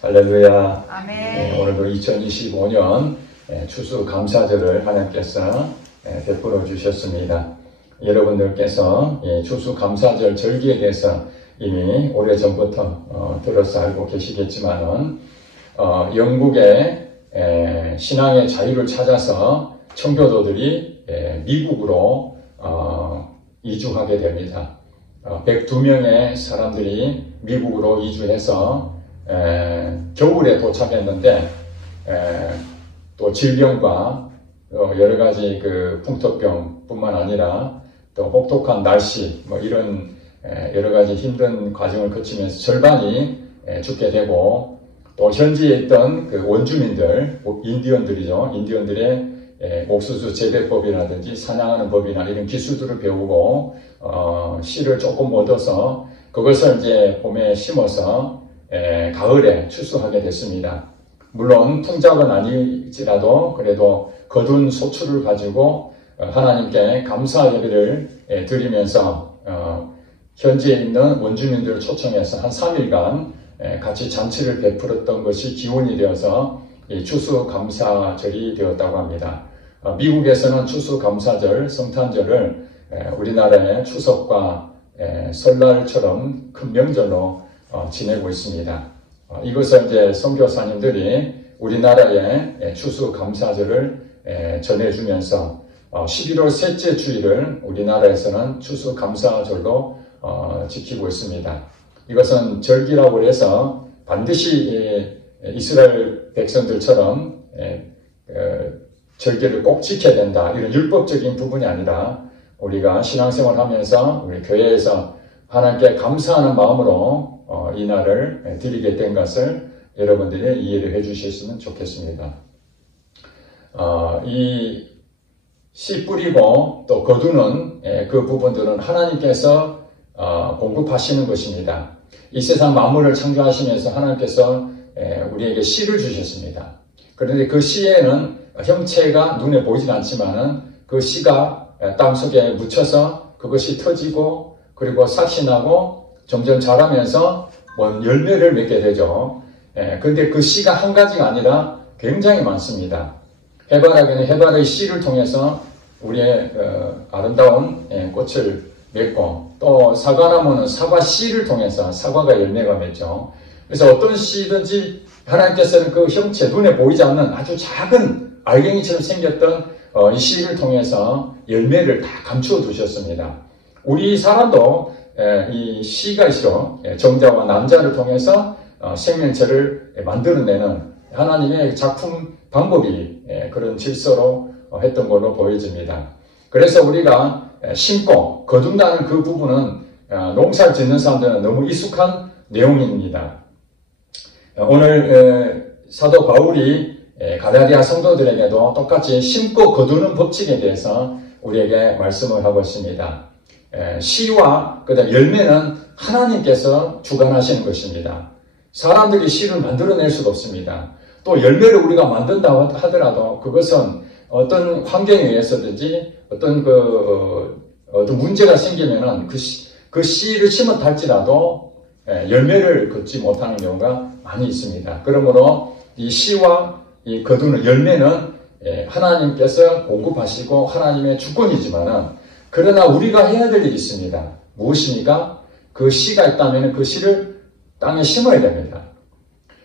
할렐루야. 아멘. 오늘도 2025년 추수감사절을 하나님께서 베풀어 주셨습니다. 여러분들께서 추수감사절 절기에 대해서 이미 오래전부터 들어서 알고 계시겠지만은 영국의 신앙의 자유를 찾아서 청교도들이 미국으로 이주하게 됩니다. 102명의 사람들이 미국으로 이주해서 겨울에 도착했는데 또 질병과 여러 가지 그 풍토병뿐만 아니라 또 혹독한 날씨 이런 여러 가지 힘든 과정을 거치면서 절반이 죽게 되고, 또 현지에 있던 그 원주민들, 인디언들이죠. 인디언들의 옥수수 재배법이라든지 사냥하는 법이나 이런 기술들을 배우고 씨를 조금 얻어서 그것을 이제 봄에 심어서 가을에 추수하게 됐습니다. 물론 풍작은 아니지라도 그래도 거둔 소출을 가지고 하나님께 감사 예배를 드리면서 현지에 있는 원주민들을 초청해서 한 3일간 같이 잔치를 베풀었던 것이 기원이 되어서 추수감사절이 되었다고 합니다. 미국에서는 추수감사절, 성탄절을 우리나라의 추석과 설날처럼 큰 명절로 지내고 있습니다. 이것을 이제 선교사님들이 우리나라의 추수감사절을 전해주면서 11월 셋째 주일을 우리나라에서는 추수감사절로 지키고 있습니다. 이것은 절기라고 해서 반드시 이스라엘 백성들처럼 절기를 꼭 지켜야 된다, 이런 율법적인 부분이 아니라 우리가 신앙생활 하면서 우리 교회에서 하나님께 감사하는 마음으로 이 날을 드리게 된 것을 여러분들이 이해를 해 주셨으면 좋겠습니다. 이 씨 뿌리고 또 거두는 그 부분들은 하나님께서 공급하시는 것입니다. 이 세상 만물을 창조하시면서 하나님께서 우리에게 씨를 주셨습니다. 그런데 그 씨에는 형체가 눈에 보이진 않지만은 그 씨가 땅속에 묻혀서 그것이 터지고 그리고 삭신하고 점점 자라면서 열매를 맺게 되죠. 근데 그 씨가 한 가지가 아니라 굉장히 많습니다. 해바라기는 해바라기 씨를 통해서 우리의 아름다운 꽃을 맺고, 또 사과나무는 사과 씨를 통해서 사과가 열매가 맺죠. 그래서 어떤 씨든지 하나님께서는 그 형체, 눈에 보이지 않는 아주 작은 알갱이처럼 생겼던 이 씨를 통해서 열매를 다 감추어 두셨습니다. 우리 사람도 이 씨가 있어 정자와 남자를 통해서 생명체를 만들어내는 하나님의 작품 방법이 그런 질서로 했던 걸로 보여집니다. 그래서 우리가 심고 거둔다는 그 부분은 농사를 짓는 사람들은 너무 익숙한 내용입니다. 오늘 사도 바울이 갈라디아 성도들에게도 똑같이 심고 거두는 법칙에 대해서 우리에게 말씀을 하고 있습니다. 씨와 그다음 열매는 하나님께서 주관하시는 것입니다. 사람들이 씨를 만들어낼 수가 없습니다. 또 열매를 우리가 만든다고 하더라도 그것은 어떤 환경에 의해서든지 어떤 어떤 문제가 생기면은 그 씨를 심었다 할지라도 열매를 걷지 못하는 경우가 많이 있습니다. 그러므로 이 씨와 이 거두는 열매는 하나님께서 공급하시고 하나님의 주권이지만은, 그러나 우리가 해야 될 일이 있습니다. 무엇입니까? 그 씨가 있다면 그 씨를 땅에 심어야 됩니다.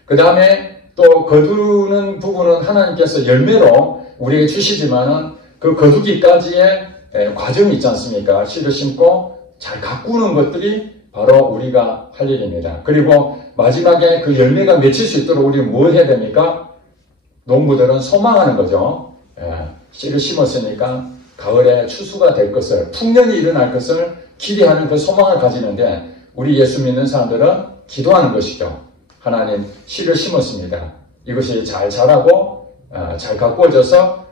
그 다음에 또 거두는 부분은 하나님께서 열매로 우리에게 주시지만은 그 거두기까지의 과정이 있지 않습니까? 씨를 심고 잘 가꾸는 것들이 바로 우리가 할 일입니다. 그리고 마지막에 그 열매가 맺힐 수 있도록 우리는 뭘 해야 됩니까? 농부들은 소망하는 거죠. 씨를 심었으니까 가을에 추수가 될 것을, 풍년이 일어날 것을 기대하는 그 소망을 가지는데, 우리 예수 믿는 사람들은 기도하는 것이죠. 하나님, 씨를 심었습니다. 이것이 잘 자라고 잘 가꾸어져서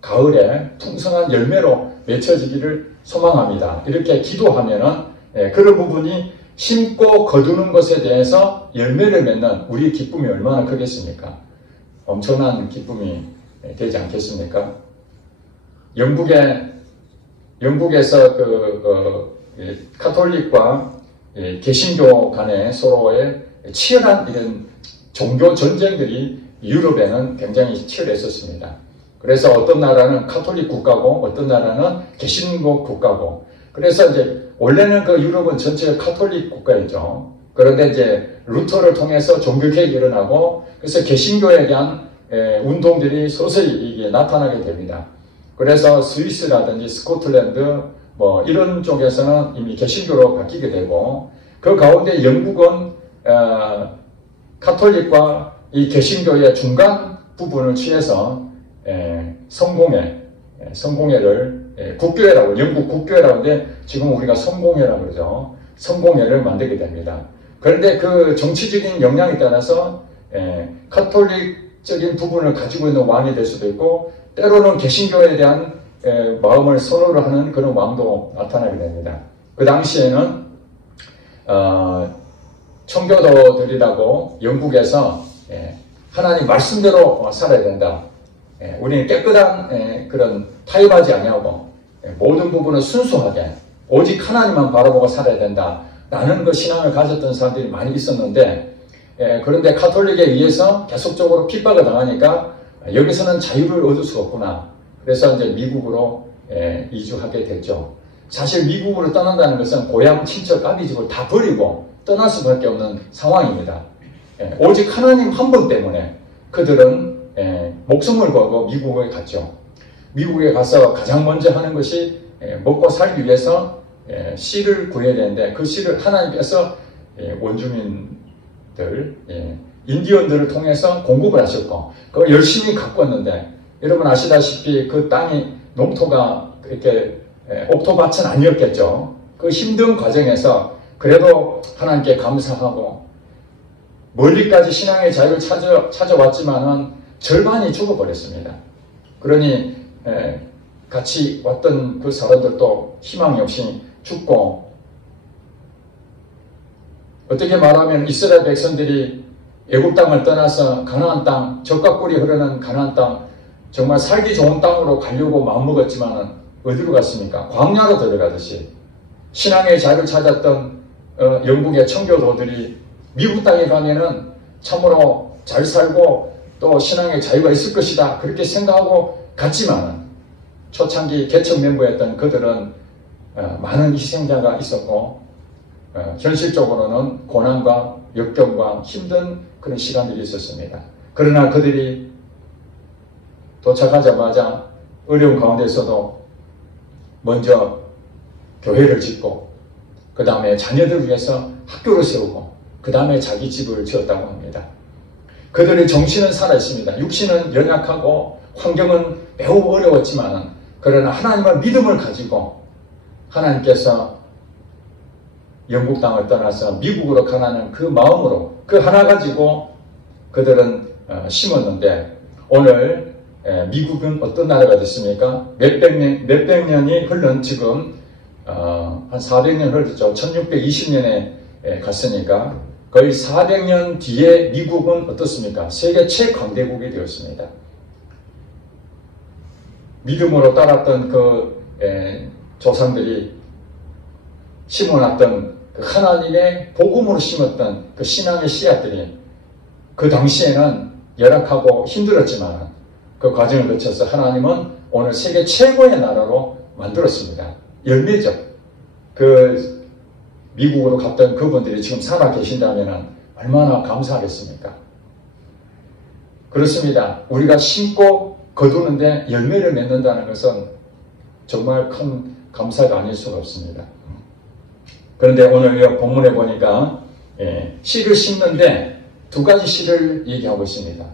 가을에 풍성한 열매로 맺혀지기를 소망합니다. 이렇게 기도하면은 그런 부분이 심고 거두는 것에 대해서 열매를 맺는 우리의 기쁨이 얼마나 크겠습니까? 엄청난 기쁨이 되지 않겠습니까? 영국에서 카톨릭과 개신교 간의 서로의 치열한 이런 종교 전쟁들이 유럽에는 굉장히 치열했었습니다. 그래서 어떤 나라는 카톨릭 국가고 어떤 나라는 개신교 국가고, 그래서 이제 원래는 그 유럽은 전체가 카톨릭 국가였죠. 그런데 이제 루터를 통해서 종교개혁이 일어나고, 그래서 개신교에 대한 운동들이 서서히 이게 나타나게 됩니다. 그래서 스위스라든지 스코틀랜드 뭐 이런 쪽에서는 이미 개신교로 바뀌게 되고, 그 가운데 영국은 카톨릭과 이 개신교의 중간 부분을 취해서 성공회를 국교회라고, 영국 국교회라고 하는데 지금 우리가 성공회라고 그러죠. 성공회를 만들게 됩니다. 그런데 그 정치적인 영향에 따라서 카톨릭적인 부분을 가지고 있는 왕이 될 수도 있고, 때로는 개신교에 대한 마음을 선호를 하는 그런 왕도 나타나게 됩니다. 그 당시에는 청교도들이라고 영국에서 하나님 말씀대로 살아야 된다. 우리는 깨끗한 그런 타협하지 아니하고 모든 부분을 순수하게 오직 하나님만 바라보고 살아야 된다. 라는 그 신앙을 가졌던 사람들이 많이 있었는데, 그런데 카톨릭에 의해서 계속적으로 핍박을 당하니까 여기서는 자유를 얻을 수가 없구나. 그래서 이제 미국으로 이주하게 됐죠. 사실 미국으로 떠난다는 것은 고향, 친척, 아비집을 다 버리고 떠날 수밖에 없는 상황입니다. 오직 하나님 한 분 때문에 그들은 목숨을 걸고 미국에 갔죠. 미국에 가서 가장 먼저 하는 것이 먹고 살기 위해서 씨를 구해야 되는데, 그 씨를 하나님께서 원주민들, 인디언들을 통해서 공급을 하셨고, 그걸 열심히 가꿨는데, 여러분 아시다시피 그 땅이, 농토가 이렇게 옥토밭은 아니었겠죠. 그 힘든 과정에서 그래도 하나님께 감사하고 멀리까지 신앙의 자유를 찾아왔지만은 절반이 죽어버렸습니다. 그러니 같이 왔던 그 사람들도 희망이 없이 죽고, 어떻게 말하면 이스라엘 백성들이 애굽 땅을 떠나서 가나안 땅, 젖과 꿀이 흐르는 가나안 땅, 정말 살기 좋은 땅으로 가려고 마음먹었지만은 어디로 갔습니까? 광야로 들어가듯이 신앙의 자유를 찾았던 영국의 청교도들이 미국 땅에 가면은 참으로 잘 살고 또 신앙의 자유가 있을 것이다, 그렇게 생각하고 갔지만은 초창기 개척 멤버였던 그들은 많은 희생자가 있었고, 현실적으로는 고난과 역경과 힘든 그런 시간들이 있었습니다. 그러나 그들이 도착하자마자 어려운 가운데서도 먼저 교회를 짓고, 그 다음에 자녀들을 위해서 학교를 세우고, 그 다음에 자기 집을 지었다고 합니다. 그들의 정신은 살아있습니다. 육신은 연약하고 환경은 매우 어려웠지만, 그러나 하나님의 믿음을 가지고 하나님께서 영국 땅을 떠나서 미국으로 가라는 그 마음으로, 그 하나 가지고 그들은 심었는데, 오늘 미국은 어떤 나라가 됐습니까? 몇백 년이 흘른 지금 한 400년 흘렀죠. 1620년에 갔으니까 거의 400년 뒤에 미국은 어떻습니까? 세계 최강대국이 되었습니다. 믿음으로 따랐던 그 조상들이 심어놨던 그 하나님의 복음으로 심었던 그 신앙의 씨앗들이 그 당시에는 열악하고 힘들었지만 그 과정을 거쳐서 하나님은 오늘 세계 최고의 나라로 만들었습니다. 열매죠. 그 미국으로 갔던 그분들이 지금 살아 계신다면 얼마나 감사하겠습니까? 그렇습니다. 우리가 심고 거두는데 열매를 맺는다는 것은 정말 큰 감사가 아닐 수가 없습니다. 그런데 오늘 본문에 보니까 씨를 심는데 두 가지 씨를 얘기하고 있습니다.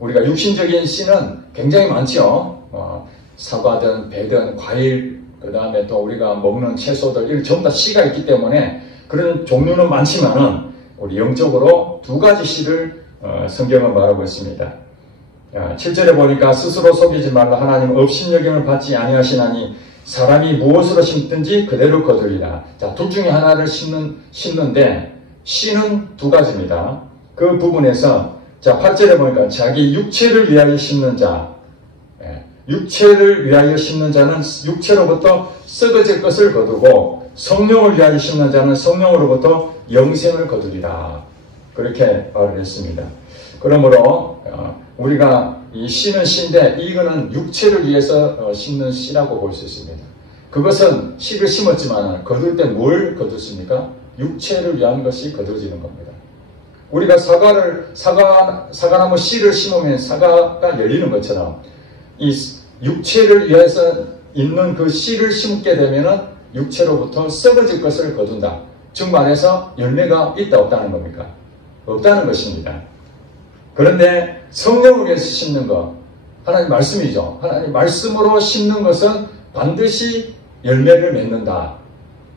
우리가 육신적인 씨는 굉장히 많죠. 사과든 배든 과일, 그 다음에 또 우리가 먹는 채소들, 이런 전부 다 씨가 있기 때문에 그런 종류는 많지만은 우리 영적으로 두 가지 씨를 성경은 말하고 있습니다. 7절에 보니까 스스로 속이지 말라. 하나님 업신여김을 받지 아니하시나니 사람이 무엇으로 심든지 그대로 거두리라. 자, 둘 중에 하나를 심는데 씨는 두 가지입니다. 그 부분에서 자, 8절에 보니까 자기 육체를 위하여 심는 자, 육체를 위하여 심는 자는 육체로부터 썩어질 것을 거두고 성령을 위하여 심는 자는 성령으로부터 영생을 거두리라. 그렇게 말을 했습니다. 그러므로 우리가 이 씨는 씨인데 이거는 육체를 위해서 심는 씨라고 볼 수 있습니다. 그것은 씨를 심었지만 거둘 때 뭘 거뒀습니까? 육체를 위한 것이 거둬지는 겁니다. 우리가 사과나무 씨를 심으면 사과가 열리는 것처럼 이 육체를 위해서 있는 그 씨를 심게 되면은 육체로부터 썩어질 것을 거둔다. 즉 말해서 열매가 있다 없다는 겁니까? 없다는 것입니다. 그런데 성령을 위해서 심는 것, 하나님 말씀이죠. 하나님 말씀으로 심는 것은 반드시 열매를 맺는다.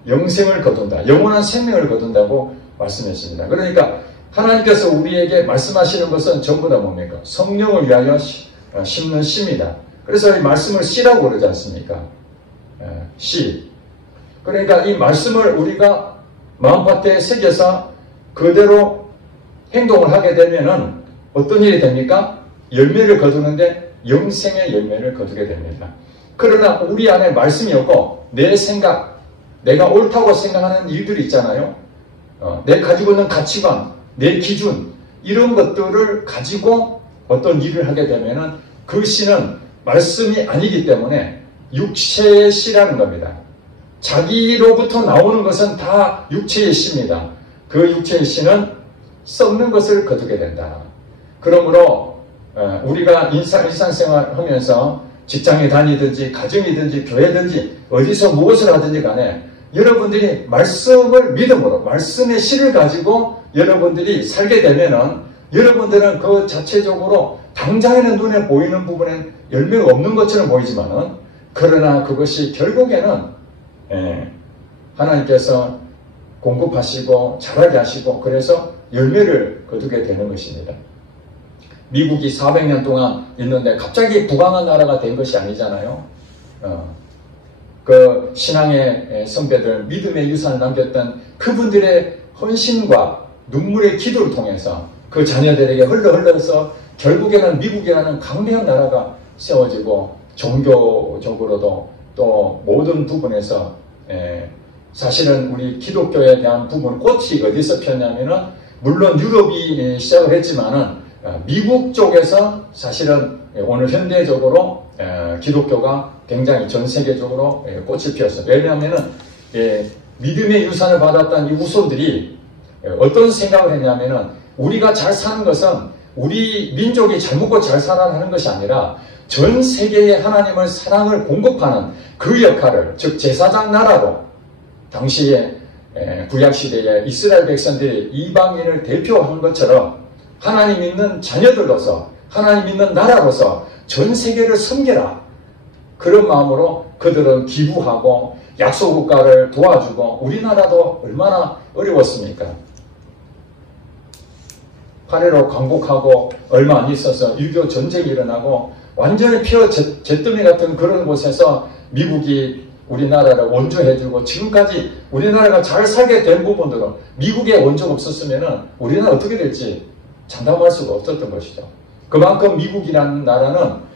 영생을 거둔다. 영원한 생명을 거둔다고 말씀했습니다. 그러니까 하나님께서 우리에게 말씀하시는 것은 전부 다 뭡니까? 성령을 위하여 심는 씨입니다. 그래서 이 말씀을 씨라고 그러지 않습니까? 씨. 그러니까 이 말씀을 우리가 마음밭에 새겨서 그대로 행동을 하게 되면은 어떤 일이 됩니까? 열매를 거두는데 영생의 열매를 거두게 됩니다. 그러나 우리 안에 말씀이 없고 내 생각, 내가 옳다고 생각하는 일들이 있잖아요. 내 가지고 있는 가치관, 내 기준, 이런 것들을 가지고 어떤 일을 하게 되면은 그 씨는 말씀이 아니기 때문에 육체의 씨라는 겁니다. 자기로부터 나오는 것은 다 육체의 씨입니다. 그 육체의 씨는 썩는 것을 거두게 된다. 그러므로 우리가 일상생활 하면서 직장에 다니든지 가정이든지 교회든지 어디서 무엇을 하든지 간에 여러분들이 말씀을 믿음으로 말씀의 씨를 가지고 여러분들이 살게 되면은 여러분들은 그 자체적으로 당장에는 눈에 보이는 부분엔 열매가 없는 것처럼 보이지만은 그러나 그것이 결국에는 하나님께서 공급하시고 자라게 하시고 그래서 열매를 거두게 되는 것입니다. 미국이 400년 동안 있는데 갑자기 부강한 나라가 된 것이 아니잖아요. 그 신앙의 선배들, 믿음의 유산을 남겼던 그분들의 헌신과 눈물의 기도를 통해서 그 자녀들에게 흘러서 결국에는 미국이라는 강대한 나라가 세워지고 종교적으로도 또 모든 부분에서 사실은 우리 기독교에 대한 부분 꽃이 어디서 폈냐면은 물론 유럽이 시작을 했지만은 미국 쪽에서 사실은 오늘 현대적으로 기독교가 굉장히 전 세계적으로 꽃을 피웠어요. 왜냐하면은 믿음의 유산을 받았던 이 후손들이 어떤 생각을 했냐면은 우리가 잘 사는 것은 우리 민족이 잘 먹고 잘 살아야 하는 것이 아니라 전 세계에 하나님의 사랑을 공급하는 그 역할을, 즉 제사장 나라로 당시에 구약시대에 이스라엘 백성들이 이방인을 대표한 것처럼 하나님 믿는 자녀들로서 하나님 믿는 나라로서 전 세계를 섬겨라. 그런 마음으로 그들은 기부하고 약소국가를 도와주고 우리나라도 얼마나 어려웠습니까? 8.15 광복하고 얼마 안 있어서 6.25 전쟁이 일어나고 완전히 피어 잿더미 같은 그런 곳에서 미국이 우리나라를 원조해주고 지금까지 우리나라가 잘 살게 된 부분들은 미국에 원조가 없었으면 우리나라 어떻게 될지 장담할 수가 없었던 것이죠. 그만큼 미국이라는 나라는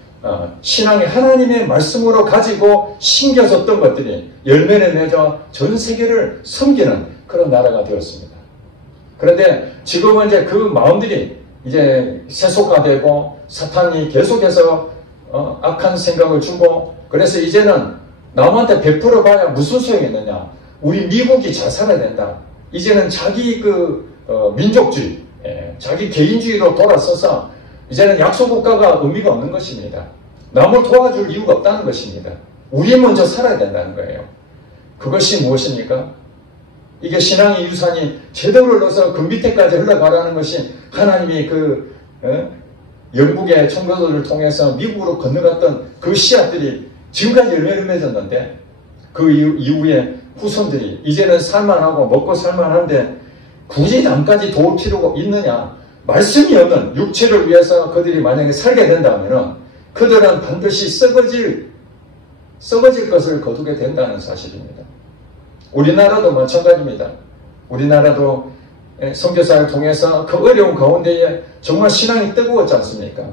신앙의 하나님의 말씀으로 가지고 심겨졌던 것들이 열매를 맺어 전 세계를 섬기는 그런 나라가 되었습니다. 그런데 지금은 이제 그 마음들이 이제 세속화되고 사탄이 계속해서 악한 생각을 주고 그래서 이제는 남한테 베풀어봐야 무슨 소용이 있느냐. 우리 미국이 잘 살아야 된다. 이제는 자기 민족주의, 자기 개인주의로 돌아서서 이제는 약소국가가 의미가 없는 것입니다. 남을 도와줄 이유가 없다는 것입니다. 우리 먼저 살아야 된다는 거예요. 그것이 무엇입니까? 이게 신앙의 유산이 제대로 흘러서 그 밑에까지 흘러가라는 것이 하나님이 영국의 청교도를 통해서 미국으로 건너갔던 그 씨앗들이 지금까지 열매를 맺었는데 그 이후에 후손들이 이제는 살만하고 먹고 살만한데 굳이 남까지 도울 필요가 있느냐. 말씀이 없는 육체를 위해서 그들이 만약에 살게 된다면 그들은 반드시 썩어질 것을 거두게 된다는 사실입니다. 우리나라도 마찬가지입니다. 우리나라도 선교사를 통해서 그 어려운 가운데에 정말 신앙이 뜨거웠지 않습니까?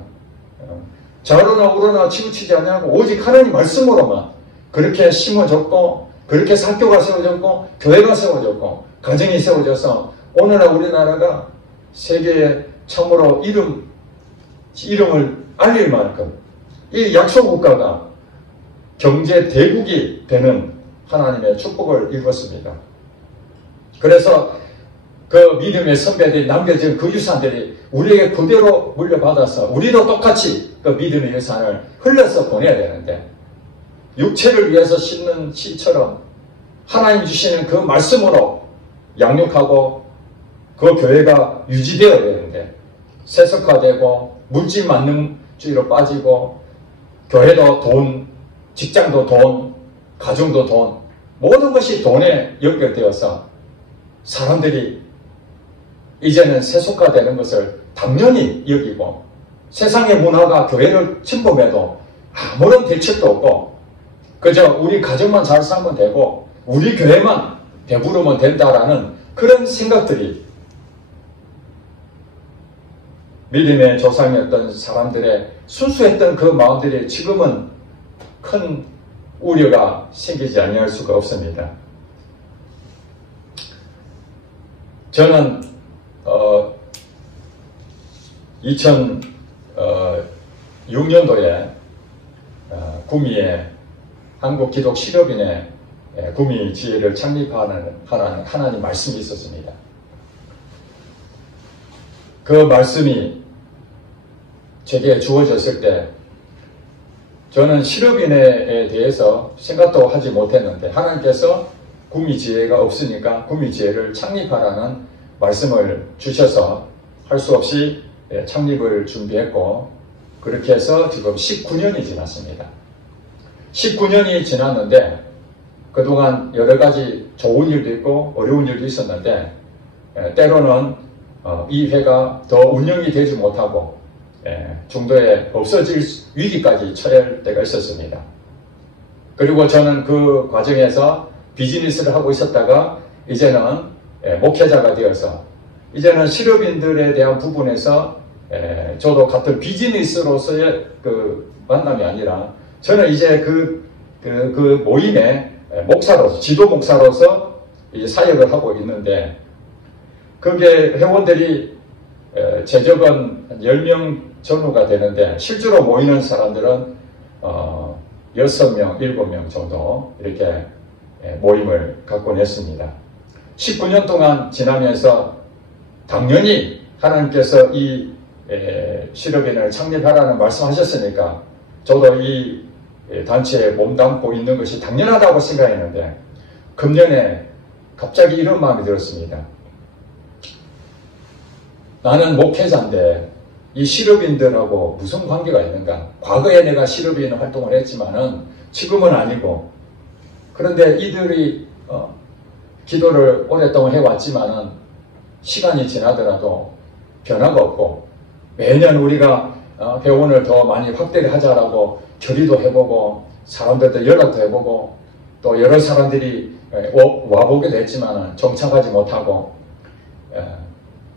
좌우로나 우로나 치우치지 않냐고 오직 하나님 말씀으로만 그렇게 심어졌고 그렇게 학교가 세워졌고 교회가 세워졌고 가정이 세워져서 오늘날 우리나라가 세계에 참으로 이름을 알릴 만큼 이 약소국가가 경제 대국이 되는 하나님의 축복을 입었습니다. 그래서 그 믿음의 선배들이 남겨진 그 유산들이 우리에게 그대로 물려받아서 우리도 똑같이 그 믿음의 유산을 흘려서 보내야 되는데, 육체를 위해서 심는 씨처럼 하나님 주시는 그 말씀으로 양육하고 그 교회가 유지되어야 되는데, 세속화되고 물질 만능주의로 빠지고 교회도 돈, 직장도 돈, 가정도 돈, 모든 것이 돈에 연결되어서 사람들이 이제는 세속화되는 것을 당연히 여기고, 세상의 문화가 교회를 침범해도 아무런 대책도 없고 그저 우리 가정만 잘 살면 되고 우리 교회만 배부르면 된다라는 그런 생각들이 믿음의 조상이었던 사람들의 순수했던 그 마음들이 지금은 큰 우려가 생기지 아니할 수가 없습니다. 저는 2006년도에 구미에 한국기독실업인의 구미 지회를 창립하는 하나님 말씀이 있었습니다. 그 말씀이 제게 주어졌을 때 저는 실업인에 대해서 생각도 하지 못했는데, 하나님께서 구미지회가 없으니까 구미지회를 창립하라는 말씀을 주셔서 할 수 없이 창립을 준비했고, 그렇게 해서 지금 19년이 지났습니다. 19년이 지났는데 그동안 여러 가지 좋은 일도 있고 어려운 일도 있었는데, 때로는 이 회가 더 운영이 되지 못하고 중도에 없어질 위기까지 처할 때가 있었습니다. 그리고 저는 그 과정에서 비즈니스를 하고 있었다가 이제는 목회자가 되어서 이제는 실업인들에 대한 부분에서 저도 같은 비즈니스로서의 그 만남이 아니라 저는 이제 그 모임의 목사로서, 지도 목사로서 이제 사역을 하고 있는데, 그게 회원들이 제적은 한 10명 전후가 되는데 실제로 모이는 사람들은 6명, 7명 정도 이렇게 모임을 갖곤 했습니다. 19년 동안 지나면서 당연히 하나님께서 이 실업인을 창립하라는 말씀하셨으니까 저도 이 단체에 몸담고 있는 것이 당연하다고 생각했는데, 금년에 갑자기 이런 마음이 들었습니다. 나는 목회자인데 이 실업인들하고 무슨 관계가 있는가? 과거에 내가 실업인 활동을 했지만은 지금은 아니고, 그런데 이들이 기도를 오랫동안 해왔지만은 시간이 지나더라도 변화가 없고, 매년 우리가 회원을 더 많이 확대를 하자라고 결의도 해보고 사람들도 연락도 해보고 또 여러 사람들이 와보게 됐지만은 정착하지 못하고,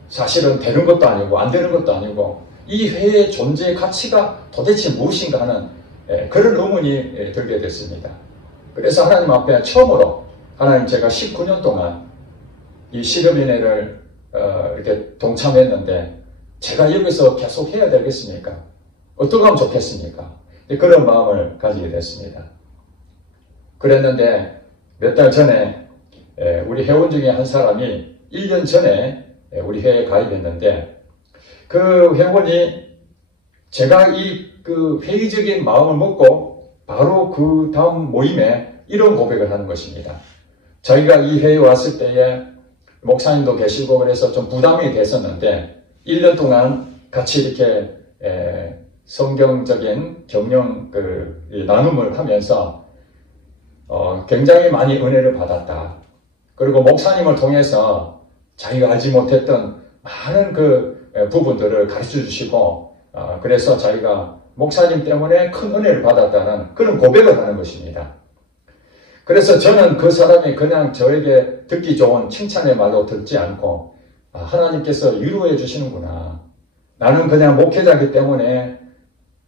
사실은 되는 것도 아니고 안 되는 것도 아니고 이 회의 존재의 가치가 도대체 무엇인가 하는 그런 의문이 들게 됐습니다. 그래서 하나님 앞에 처음으로, 하나님, 제가 19년 동안 이 실업인회를 이렇게 동참했는데 제가 여기서 계속 해야 되겠습니까? 어떻게 하면 좋겠습니까? 그런 마음을 가지게 됐습니다. 그랬는데 몇 달 전에 우리 회원 중에 한 사람이 1년 전에 우리 회에 가입했는데, 그 회원이 제가 그 회의적인 마음을 먹고 바로 그 다음 모임에 이런 고백을 하는 것입니다. 저희가 이 회에 왔을 때에 목사님도 계시고 그래서 좀 부담이 됐었는데 1년 동안 같이 이렇게 성경적인 경영 나눔을 하면서 굉장히 많이 은혜를 받았다. 그리고 목사님을 통해서 자기가 알지 못했던 많은 그 부분들을 가르쳐 주시고, 그래서 자기가 목사님 때문에 큰 은혜를 받았다는 그런 고백을 하는 것입니다. 그래서 저는 그 사람이 그냥 저에게 듣기 좋은 칭찬의 말로 듣지 않고, 하나님께서 위로해 주시는구나. 나는 그냥 목회자이기 때문에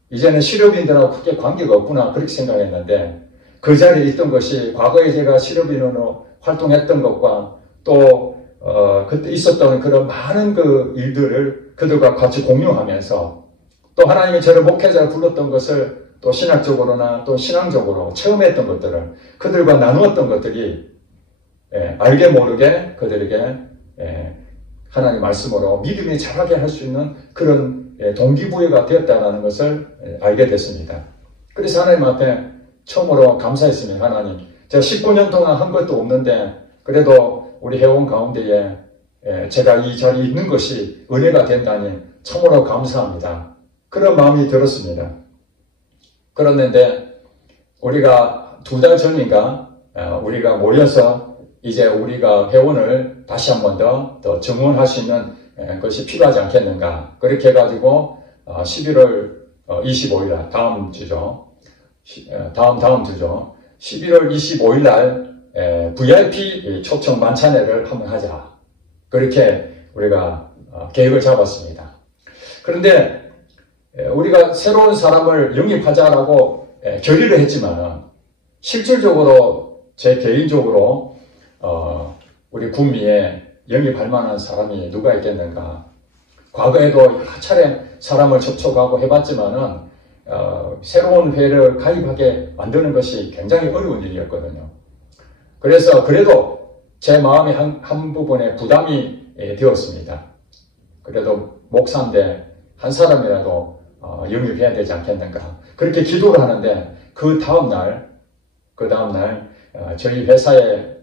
이제는 실업인들하고 크게 관계가 없구나, 그렇게 생각했는데, 그 자리에 있던 것이 과거에 제가 실업인으로 활동했던 것과 또 그 그때 있었던 그런 많은 그 일들을 그들과 같이 공유하면서 또 하나님이 저를 목회자를 불렀던 것을 또 신학적으로나 또 신앙적으로 체험했던 것들을 그들과 나누었던 것들이 알게 모르게 그들에게 하나님 말씀으로 믿음이 자라게 할 수 있는 그런 동기부여가 되었다는 것을 알게 됐습니다. 그래서 하나님 앞에 처음으로 감사했습니다. 하나님, 제가 19년 동안 한 것도 없는데 그래도 우리 회원 가운데에 제가 이 자리에 있는 것이 은혜가 된다니 참으로 감사합니다. 그런 마음이 들었습니다. 그랬는데 우리가 2달 전인가 우리가 모여서 이제 우리가 회원을 다시 한 번 더 증원할 수 있는 것이 필요하지 않겠는가. 그렇게 해가지고 11월 25일 날 다음 주죠. 다음 주죠. 11월 25일 날 VIP 초청 만찬회를 한번 하자. 그렇게 우리가 계획을 잡았습니다. 그런데 우리가 새로운 사람을 영입하자라고 결의를 했지만 실질적으로 제 개인적으로 우리 구미에 영입할 만한 사람이 누가 있겠는가. 과거에도 여러 차례 사람을 접촉하고 해봤지만은 새로운 회를 가입하게 만드는 것이 굉장히 어려운 일이었거든요. 그래서 그래도 제 마음의 한 부분에 부담이 되었습니다. 그래도 목사인데 한 사람이라도 영입해야 되지 않겠는가. 그렇게 기도를 하는데 그 다음날 저희 회사에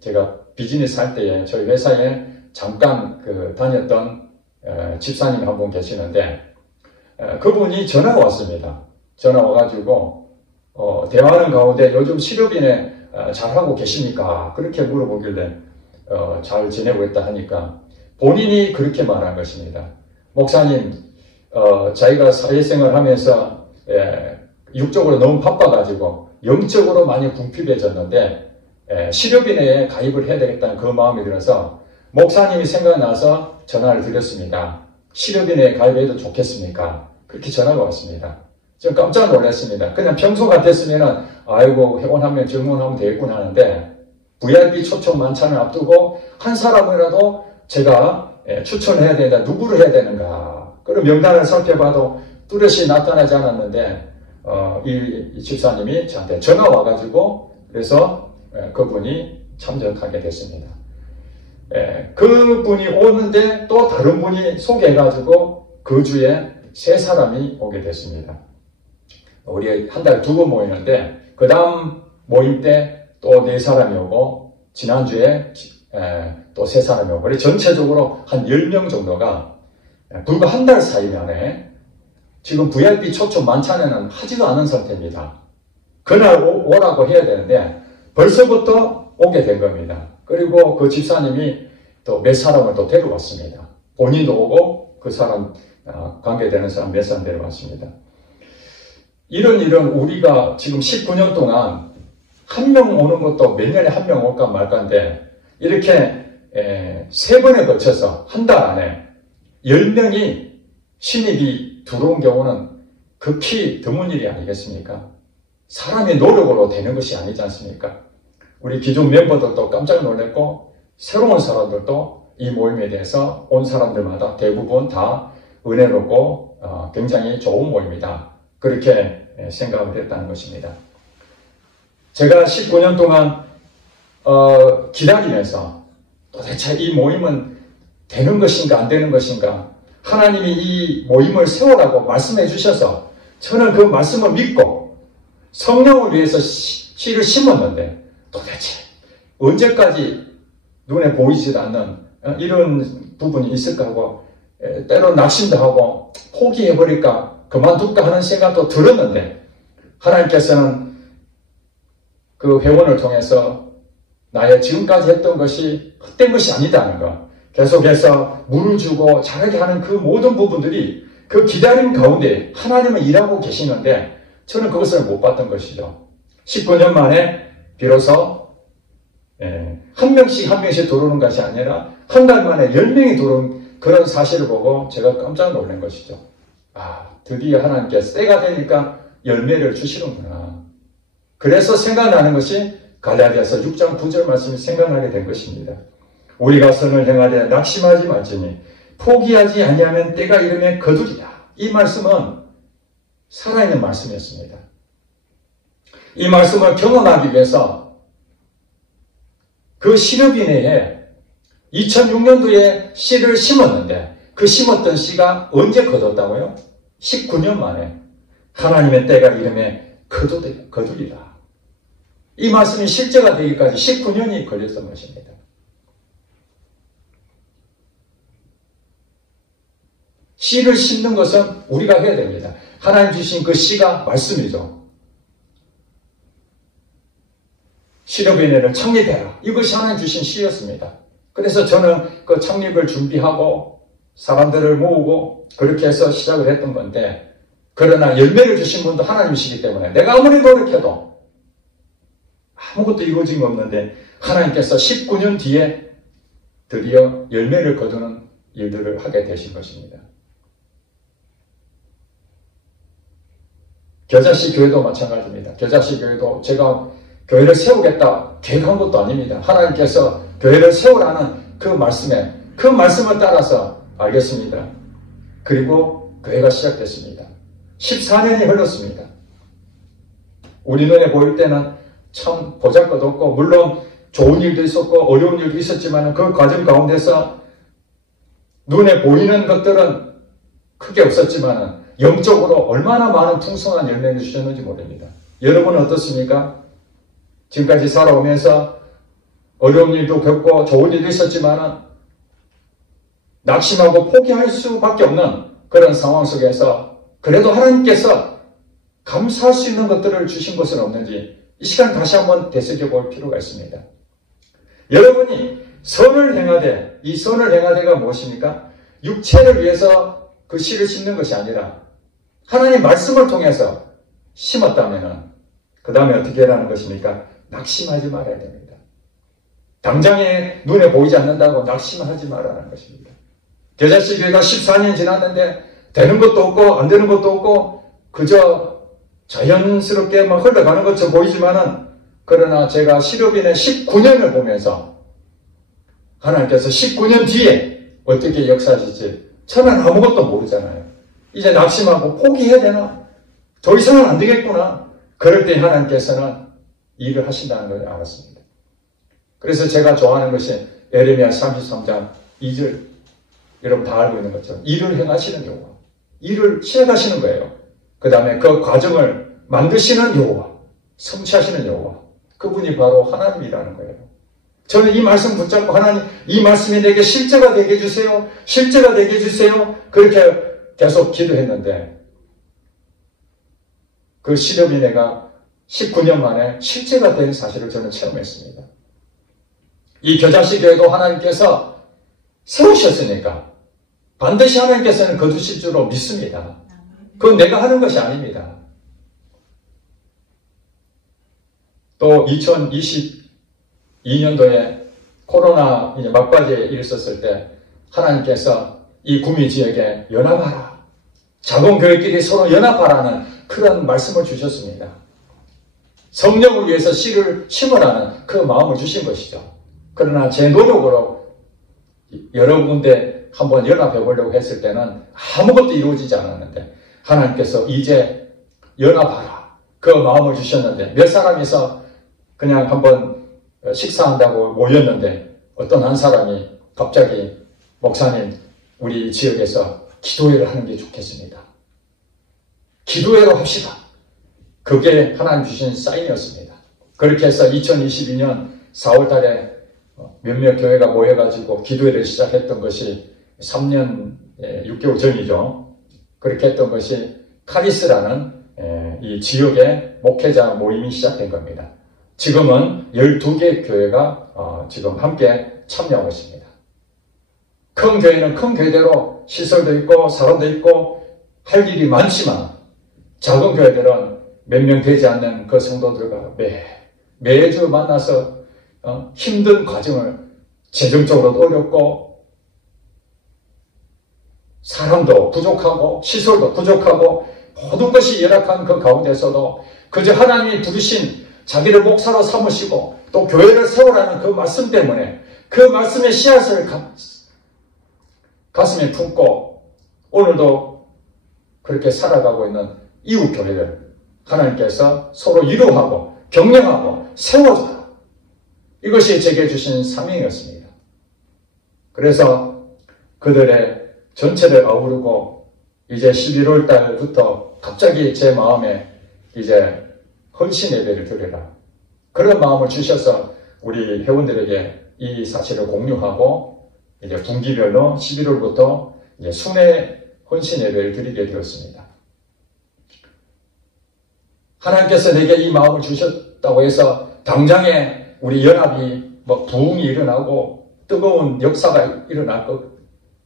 제가 비즈니스 할 때에 저희 회사에 잠깐 다녔던 집사님 한 분 계시는데 그분이 전화가 왔습니다. 전화 와가지고 대화하는 가운데 요즘 실업인에 잘하고 계십니까? 그렇게 물어보길래 잘 지내고 있다 하니까 본인이 그렇게 말한 것입니다. 목사님, 자기가 사회생활 하면서 육적으로 너무 바빠가지고 영적으로 많이 궁핍해졌는데 실업인회에 가입을 해야 되겠다는 그 마음이 들어서 목사님이 생각나서 전화를 드렸습니다. 실업인회에 가입해도 좋겠습니까? 그렇게 전화가 왔습니다. 좀 깜짝 놀랐습니다. 그냥 평소 같았으면 아이고 회원하면 증원하면 되겠군 하는데 VIP 초청 만찬을 앞두고 한 사람이라도 제가 추천해야 된다. 누구를 해야 되는가. 그런 명단을 살펴봐도 뚜렷이 나타나지 않았는데 이 집사님이 저한테 전화 와가지고 그래서 그분이 참석하게 됐습니다. 그분이 오는데 또 다른 분이 소개해가지고 그 주에 3사람이 오게 됐습니다. 우리 한 달에 2번 모이는데 그 다음 모임 때 또 4사람이 오고 지난주에 또 3사람이 오고 그래서 전체적으로 한 10명 정도가 불과 한 달 사이 안에 지금 VIP 초청 만찬에는 하지도 않은 상태입니다. 그날 오라고 해야 되는데 벌써부터 오게 된 겁니다. 그리고 그 집사님이 또 몇 사람을 또 데려왔습니다. 본인도 오고 그 사람 관계되는 사람 몇 사람 데려왔습니다. 이런 우리가 지금 19년 동안 한 명 오는 것도 몇 년에 한 명 올까 말까인데 이렇게 3번에 걸쳐서 한 달 안에 10명이 신입이 들어온 경우는 극히 드문 일이 아니겠습니까? 사람의 노력으로 되는 것이 아니지 않습니까? 우리 기존 멤버들도 깜짝 놀랐고 새로운 사람들도 이 모임에 대해서 온 사람들마다 대부분 다 은혜롭고 굉장히 좋은 모임이다. 그렇게 생각을 했다는 것입니다. 제가 19년 동안 기다리면서 도대체 이 모임은 되는 것인가 안 되는 것인가 하나님이 이 모임을 세우라고 말씀해 주셔서 저는 그 말씀을 믿고 성령을 위해서 씨를 심었는데 도대체 언제까지 눈에 보이지 않는 이런 부분이 있을까 하고 때로 낙심도 하고 포기해버릴까 그만둘까 하는 생각도 들었는데 하나님께서는 그 회원을 통해서 나의 지금까지 했던 것이 헛된 것이 아니다는 것 계속해서 물을 주고 자라게 하는 그 모든 부분들이 그 기다림 가운데 하나님은 일하고 계시는데 저는 그것을 못 봤던 것이죠. 19년 만에 비로소 한 명씩 들어오는 것이 아니라 한 달 만에 10명이 들어온 그런 사실을 보고 제가 깜짝 놀란 것이죠. 드디어 하나님께서 때가 되니까 열매를 주시는구나. 그래서 생각나는 것이 갈라디아서 6장 9절 말씀이 생각나게 된 것입니다. 우리가 선을 행하되 낙심하지 말지니 포기하지 아니하면 때가 이르면 거두리라. 이 말씀은 살아있는 말씀이었습니다. 이 말씀을 경험하기 위해서 그 시럽이 내에 2006년도에 씨를 심었는데 그 심었던 씨가 언제 거뒀다고요? 19년 만에 하나님의 때가 이르면 거두리라. 이 말씀이 실제가 되기까지 19년이 걸렸던 것입니다. 씨를 심는 것은 우리가 해야 됩니다. 하나님 주신 그 씨가 말씀이죠. 시럽인회를 창립해라. 이것이 하나님 주신 씨였습니다. 그래서 저는 그 창립을 준비하고 사람들을 모으고 그렇게 해서 시작을 했던 건데, 그러나 열매를 주신 분도 하나님이시기 때문에 내가 아무리 노력해도 아무것도 이루어진 거 없는데 하나님께서 19년 뒤에 드디어 열매를 거두는 일들을 하게 되신 것입니다. 겨자씨 교회도 마찬가지입니다. 겨자씨 교회도 제가 교회를 세우겠다 계획한 것도 아닙니다. 하나님께서 교회를 세우라는 그 말씀을 따라서 알겠습니다. 그리고 교회가 시작됐습니다. 14년이 흘렀습니다. 우리 눈에 보일 때는 참 보잘것없고 물론 좋은 일도 있었고 어려운 일도 있었지만 그 과정 가운데서 눈에 보이는 것들은 크게 없었지만 영적으로 얼마나 많은 풍성한 열매를 주셨는지 모릅니다. 여러분은 어떻습니까? 지금까지 살아오면서 어려운 일도 겪고 좋은 일도 있었지만 낙심하고 포기할 수밖에 없는 그런 상황 속에서 그래도 하나님께서 감사할 수 있는 것들을 주신 것은 없는지 이 시간 다시 한번 되새겨 볼 필요가 있습니다. 여러분이 선을 행하되, 이 선을 행하되가 무엇입니까? 육체를 위해서 그 씨를 심는 것이 아니라 하나님 말씀을 통해서 심었다면 그 다음에 어떻게 하라는 것입니까? 낙심하지 말아야 됩니다. 당장에 눈에 보이지 않는다고 낙심하지 말라는 것입니다. 겨자씨 교회가 14년 지났는데 되는 것도 없고 안 되는 것도 없고 그저 자연스럽게 막 흘러가는 것처럼 보이지만은, 그러나 제가 시럽인의 19년을 보면서 하나님께서 19년 뒤에 어떻게 역사하실지 저는 아무것도 모르잖아요. 이제 낙심하고 포기해야 되나? 더 이상은 안 되겠구나. 그럴 때 하나님께서는 일을 하신다는 걸 알았습니다. 그래서 제가 좋아하는 것이 에레미야 33장 2절, 여러분 다 알고 있는 것처럼 일을 행하시는 여호와, 일을 시작하시는 거예요. 그 다음에 그 과정을 만드시는 여호와, 성취하시는 여호와, 그분이 바로 하나님이라는 거예요. 저는 이 말씀 붙잡고 하나님, 이 말씀이 내게 실제가 되게 해주세요. 실제가 되게 해주세요. 그렇게 계속 기도했는데 그 시럽인회가 19년 만에 실제가 된 사실을 저는 체험했습니다. 이 겨자씨 교회도 하나님께서 세우셨으니까 반드시 하나님께서는 거두실 줄로 믿습니다. 그건 내가 하는 것이 아닙니다. 또 2022년도에 코로나 막바지에 있었을 때 하나님께서 이 구미 지역에 연합하라, 작은 교회끼리 서로 연합하라는 그런 말씀을 주셨습니다. 성령을 위해서 씨를 심으라는 그 마음을 주신 것이죠. 그러나 제 노력으로 여러 군데 한번 연합해 보려고 했을 때는 아무것도 이루어지지 않았는데 하나님께서 이제 연합하라 그 마음을 주셨는데, 몇 사람이서 그냥 한번 식사한다고 모였는데 어떤 한 사람이 갑자기 목사님, 우리 지역에서 기도회를 하는 게 좋겠습니다. 기도회로 합시다. 그게 하나님 주신 사인이었습니다. 그렇게 해서 2022년 4월 달에 몇몇 교회가 모여가지고 기도회를 시작했던 것이 3년 6개월 전이죠. 그렇게 했던 것이 카리스라는 이 지역의 목회자 모임이 시작된 겁니다. 지금은 12개 교회가 지금 함께 참여하고 있습니다. 큰 교회는 큰 교회대로 시설도 있고 사람도 있고 할 일이 많지만, 작은 교회들은 몇 명 되지 않는 그 성도들과 매주 만나서 힘든 과정을, 재정적으로도 어렵고 사람도 부족하고 시설도 부족하고 모든 것이 열악한 그 가운데서도 그저 하나님이 부르신 자기를 목사로 삼으시고 또 교회를 세우라는 그 말씀 때문에 그 말씀의 씨앗을 가슴에 품고 오늘도 그렇게 살아가고 있는 이웃 교회들 하나님께서 서로 위로하고 격려하고 세워줘라. 이것이 제게 주신 사명이었습니다. 그래서 그들의 전체를 아우르고 이제 11월 달부터 갑자기 제 마음에 이제 헌신 예배를 드리라. 그런 마음을 주셔서 우리 회원들에게 이 사실을 공유하고 이제 분기별로 11월부터 이제 순회 헌신 예배를 드리게 되었습니다. 하나님께서 내게 이 마음을 주셨다고 해서 당장에 우리 연합이 뭐 부흥이 일어나고 뜨거운 역사가 일어날 것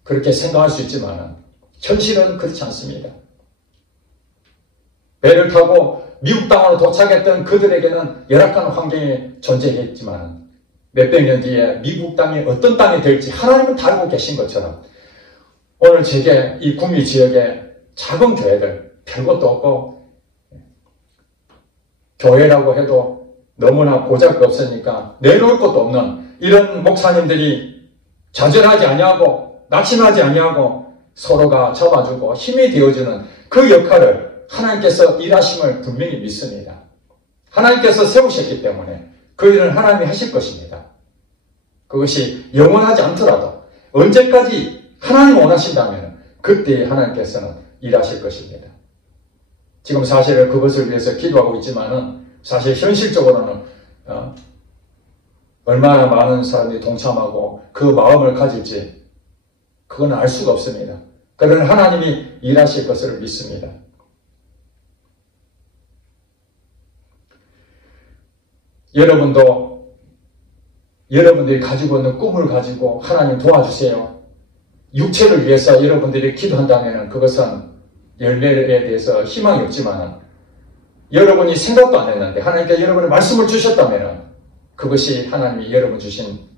그렇게 생각할 수 있지만 현실은 그렇지 않습니다. 배를 타고 미국 땅으로 도착했던 그들에게는 열악한 환경이 존재했지만 몇백 년 뒤에 미국 땅이 어떤 땅이 될지 하나님은 다 알고 계신 것처럼 오늘 제게 이 구미 지역의 작은 교회들 별것도 없고 교회라고 해도 너무나 보잘것없으니까 내놓을 것도 없는 이런 목사님들이 좌절하지 아니하고 낙심하지 아니하고 서로가 잡아주고 힘이 되어주는 그 역할을 하나님께서 일하심을 분명히 믿습니다. 하나님께서 세우셨기 때문에 그 일은 하나님이 하실 것입니다. 그것이 영원하지 않더라도 언제까지 하나님 원하신다면 그때 하나님께서는 일하실 것입니다. 지금 사실은 그것을 위해서 기도하고 있지만은 사실 현실적으로는 얼마나 많은 사람들이 동참하고 그 마음을 가질지 그건 알 수가 없습니다. 그러나 하나님이 일하실 것을 믿습니다. 여러분도 여러분들이 가지고 있는 꿈을 가지고 하나님 도와주세요. 육체를 위해서 여러분들이 기도한다면 그것은 열매에 대해서 희망이 없지만 여러분이 생각도 안 했는데 하나님께 여러분의 말씀을 주셨다면 그것이 하나님이 여러분 주신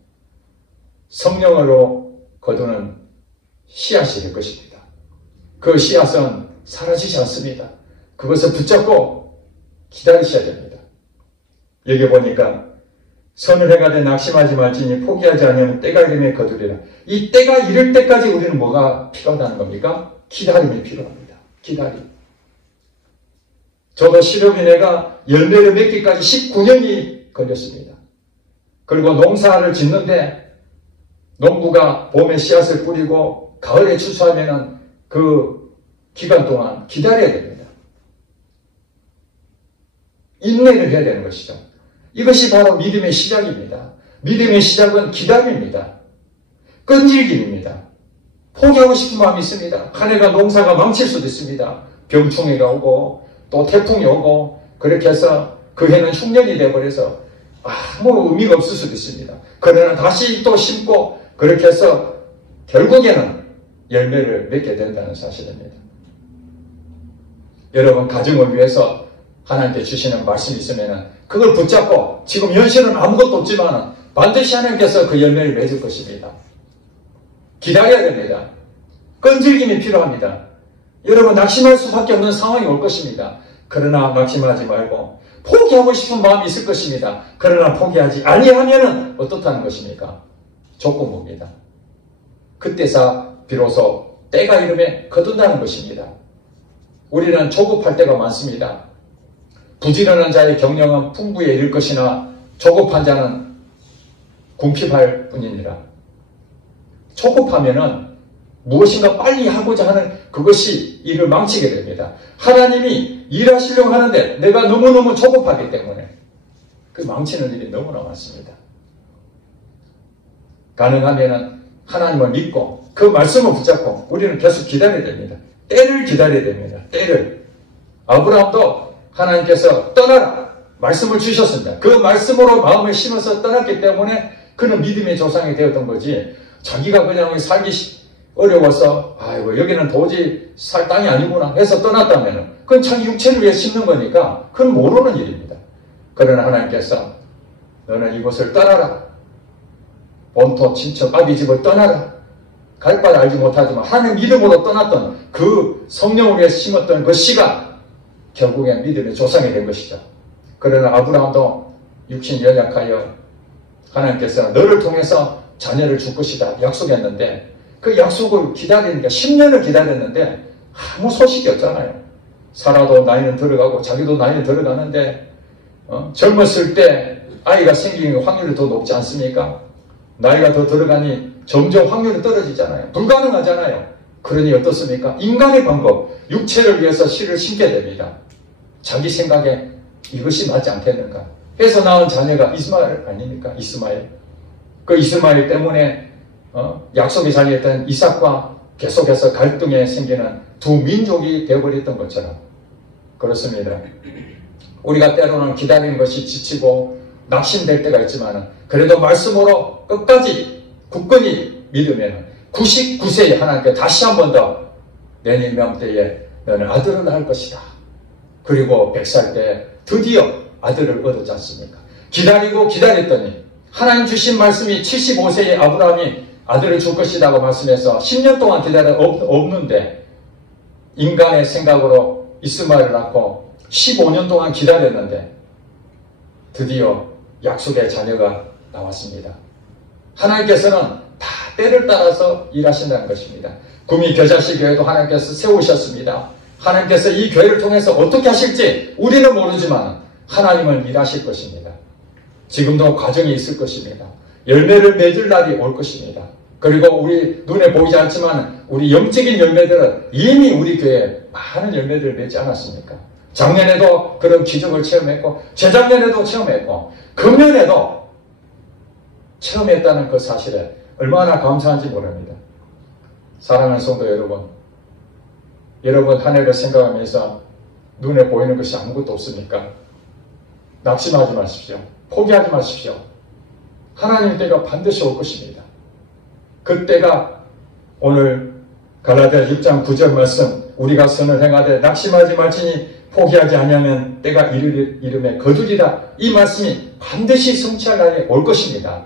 성령으로 거두는 씨앗이 될 것입니다. 그 씨앗은 사라지지 않습니다. 그것을 붙잡고 기다리셔야 됩니다. 여기 보니까 선을 행하되 낙심하지 말지니 포기하지 않으면 때가 이름에 거두리라. 이 때가 이를 때까지 우리는 뭐가 필요하다는 겁니까? 기다림이 필요합니다. 기다림. 저도 실업인애가 열매를 맺기까지 19년이 걸렸습니다. 그리고 농사를 짓는데 농부가 봄에 씨앗을 뿌리고 가을에 추수하면 그 기간 동안 기다려야 됩니다. 인내를 해야 되는 것이죠. 이것이 바로 믿음의 시작입니다. 믿음의 시작은 기다림입니다. 끈질김입니다. 포기하고 싶은 마음이 있습니다. 한 해가 농사가 망칠 수도 있습니다. 병충해가 오고 또 태풍이 오고 그렇게 해서 그 해는 흉년이 되어버려서 아무 의미가 없을 수도 있습니다. 그러나 다시 또 심고 그렇게 해서 결국에는 열매를 맺게 된다는 사실입니다. 여러분 가정을 위해서 하나님께 주시는 말씀이 있으면 그걸 붙잡고 지금 현실은 아무것도 없지만 반드시 하나님께서 그 열매를 맺을 것입니다. 기다려야 됩니다. 끈질김이 필요합니다. 여러분 낙심할 수밖에 없는 상황이 올 것입니다. 그러나 낙심하지 말고 포기하고 싶은 마음이 있을 것입니다. 그러나 포기하지 아니하면 어떻다는 것입니까? 조건부입니다. 그때서 비로소 때가 이름에 거둔다는 것입니다. 우리는 조급할 때가 많습니다. 부지런한 자의 경영은 풍부에 이를 것이나 조급한 자는 궁핍할 뿐이니라. 조급하면은 무엇인가 빨리 하고자 하는 그것이 일을 망치게 됩니다. 하나님이 일하시려고 하는데 내가 너무너무 조급하기 때문에 그 망치는 일이 너무나 많습니다. 가능하면은 하나님을 믿고 그 말씀을 붙잡고 우리는 계속 기다려야 됩니다. 때를 기다려야 됩니다. 때를. 아브라함도 하나님께서 떠나라 말씀을 주셨습니다. 그 말씀으로 마음을 심어서 떠났기 때문에 그는 믿음의 조상이 되었던 거지 자기가 그냥 살기 어려워서 아이고 여기는 도저히 살 땅이 아니구나 해서 떠났다면 그건 자기 육체를 위해 심는 거니까 그건 모르는 일입니다. 그러나 하나님께서 너는 이곳을 떠나라. 본토 친척 아비 집을 떠나라. 갈 바를 알지 못하지만 하나님 믿음으로 떠났던 그 성령을 위해 심었던 그 씨가 결국엔 믿음의 조상이 된 것이죠. 그러나 아브라함도 육신이 연약하여 하나님께서 너를 통해서 자녀를 줄 것이다 약속했는데 그 약속을 기다리니까 10년을 기다렸는데 아무 소식이 없잖아요. 사라도 나이는 들어가고 자기도 나이는 들어가는데 젊었을 때 아이가 생기는 확률이 더 높지 않습니까? 나이가 더 들어가니 점점 확률이 떨어지잖아요. 불가능하잖아요. 그러니 어떻습니까? 인간의 방법, 육체를 위해서 씨를 심게 됩니다. 자기 생각에 이것이 맞지 않겠는가? 해서 낳은 자녀가 이스마엘 아닙니까? 이스마엘. 그 이스마엘 때문에 약속의 자리였던 이삭과 계속해서 갈등에 생기는 두 민족이 되어버렸던 것처럼 그렇습니다. 우리가 때로는 기다리는 것이 지치고 낙심될 때가 있지만 그래도 말씀으로 끝까지 굳건히 믿으면 99세에 하나님께 다시 한 번 더 내 일명 때에 너는 아들을 낳을 것이다. 그리고 100살 때 드디어 아들을 얻었지 않습니까? 기다리고 기다렸더니 하나님 주신 말씀이 75세의 아브라함이 아들을 줄 것이라고 말씀해서 10년 동안 기다려 없는데 인간의 생각으로 이스마엘을 낳고 15년 동안 기다렸는데 드디어 약속의 자녀가 나왔습니다. 하나님께서는 다 때를 따라서 일하신다는 것입니다. 구미 겨자씨 교회도 하나님께서 세우셨습니다. 하나님께서 이 교회를 통해서 어떻게 하실지 우리는 모르지만 하나님은 일하실 것입니다. 지금도 과정이 있을 것입니다. 열매를 맺을 날이 올 것입니다. 그리고 우리 눈에 보이지 않지만 우리 영적인 열매들은 이미 우리 교회에 많은 열매들을 맺지 않았습니까? 작년에도 그런 기적을 체험했고 재작년에도 체험했고 금년에도 체험했다는 그 사실에 얼마나 감사한지 모릅니다. 사랑하는 성도 여러분 한 해를 생각하면서 눈에 보이는 것이 아무것도 없습니까? 낙심하지 마십시오. 포기하지 마십시오. 하나님의 때가 반드시 올 것입니다. 그때가 오늘 갈라디아 6장 9절 말씀 우리가 선을 행하되 낙심하지 말지니 포기하지 아니하면 때가 이름에 거두리라. 이 말씀이 반드시 성취할 날이 올 것입니다.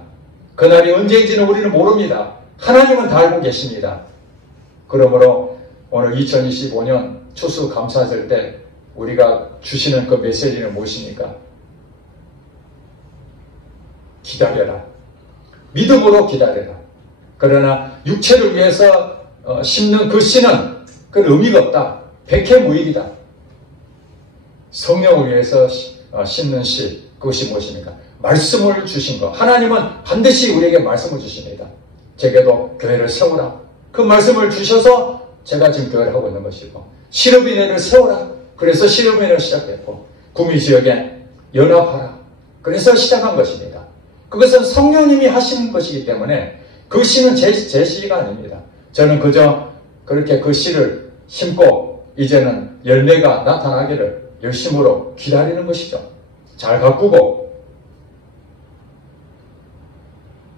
그날이 언제인지는 우리는 모릅니다. 하나님은 다 알고 계십니다. 그러므로 오늘 2025년 추수감사절 때 우리가 주시는 그 메시지는 무엇입니까? 기다려라. 믿음으로 기다려라. 그러나 육체를 위해서 심는 그 씨는 그 의미가 없다. 백해무익이다. 성령을 위해서 심는 씨, 그것이 무엇입니까? 말씀을 주신 것. 하나님은 반드시 우리에게 말씀을 주십니다. 제게도 교회를 세우라. 그 말씀을 주셔서 제가 지금 교회를 하고 있는 것이고 실업인회를 세우라. 그래서 실업인회를 시작했고 구미 지역에 연합하라. 그래서 시작한 것입니다. 그것은 성령님이 하시는 것이기 때문에 그 씨는 제 씨가 아닙니다. 저는 그저 그렇게 그 씨를 심고 이제는 열매가 나타나기를 열심으로 기다리는 것이죠. 잘 가꾸고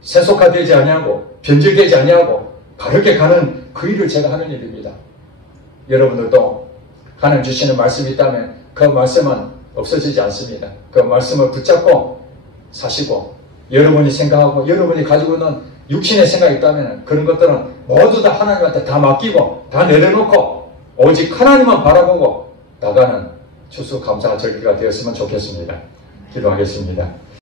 세속화되지 아니하고 변질되지 아니하고 바르게 가는 그 일을 제가 하는 일입니다. 여러분들도 하나님 주시는 말씀이 있다면 그 말씀은 없어지지 않습니다. 그 말씀을 붙잡고 사시고 여러분이 생각하고 여러분이 가지고 있는 육신의 생각이 있다면 그런 것들은 모두 다 하나님한테 다 맡기고 다 내려놓고 오직 하나님만 바라보고 나가는 추수감사 절기가 되었으면 좋겠습니다. 기도하겠습니다.